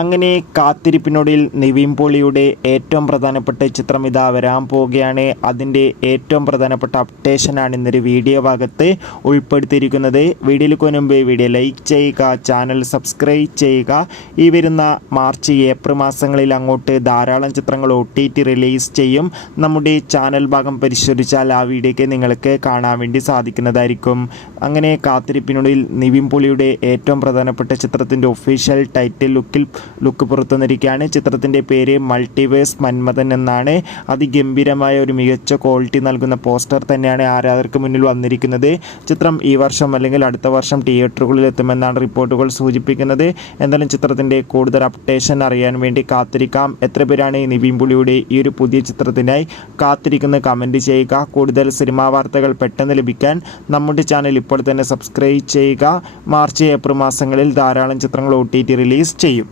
അങ്ങനെ കാത്തിരിപ്പിനൊടുവിൽ നിവിൻ പോളിയുടെ ഏറ്റവും പ്രധാനപ്പെട്ട ചിത്രം ഇതാ വരാൻ പോവുകയാണ്. അതിൻ്റെ ഏറ്റവും പ്രധാനപ്പെട്ട അപ്ഡേഷനാണ് ഇന്നൊരു വീഡിയോ ഭാഗത്ത് ഉൾപ്പെടുത്തിയിരിക്കുന്നത്. വീഡിയോയിലേക്ക് മുൻപ് വീഡിയോ ലൈക്ക് ചെയ്യുക, ചാനൽ സബ്സ്ക്രൈബ് ചെയ്യുക. ഈ വരുന്ന മാർച്ച് ഏപ്രിൽ മാസങ്ങളിൽ അങ്ങോട്ട് ധാരാളം ചിത്രങ്ങൾ OTT റിലീസ് ചെയ്യും. നമ്മുടെ ചാനൽ ഭാഗം പരിശോധിച്ചാൽ ആ വീഡിയോയ്ക്ക് നിങ്ങൾക്ക് കാണാൻ വേണ്ടി സാധിക്കുന്നതായിരിക്കും. അങ്ങനെ കാത്തിരിപ്പിനൊടുവിൽ നിവിൻ പോളിയുടെ ഏറ്റവും പ്രധാനപ്പെട്ട ചിത്രത്തിൻ്റെ ഒഫീഷ്യൽ ടൈറ്റിൽ ലുക്ക് പുറത്തുവന്നിരിക്കുകയാണ്. ചിത്രത്തിൻ്റെ പേര് മൾട്ടിവേഴ്സ് മന്മഥൻ എന്നാണ്. അതിഗംഭീരമായ ഒരു മികച്ച ക്വാളിറ്റി നൽകുന്ന പോസ്റ്റർ തന്നെയാണ് ആരാധകർക്ക് മുന്നിൽ വന്നിരിക്കുന്നത്. ചിത്രം ഈ വർഷം അല്ലെങ്കിൽ അടുത്ത വർഷം തിയേറ്ററുകളിൽ എത്തുമെന്നാണ് റിപ്പോർട്ടുകൾ സൂചിപ്പിക്കുന്നത്. എന്തായാലും ചിത്രത്തിൻ്റെ കൂടുതൽ അപ്ഡേഷൻ അറിയാൻ വേണ്ടി കാത്തിരിക്കാം. എത്ര പേരാണ് നിവിൻ പോളിയുടെ ഈ ഒരു പുതിയ ചിത്രത്തിനായി കാത്തിരിക്കുന്നത് കമൻറ്റ് ചെയ്യുക. കൂടുതൽ സിനിമാ വാർത്തകൾ പെട്ടെന്ന് ലഭിക്കാൻ നമ്മുടെ ചാനൽ ഇപ്പോൾ തന്നെ സബ്സ്ക്രൈബ് ചെയ്യുക. മാർച്ച് ഏപ്രിൽ മാസങ്ങളിൽ ധാരാളം ചിത്രങ്ങൾ OTT റിലീസ് ചെയ്യും.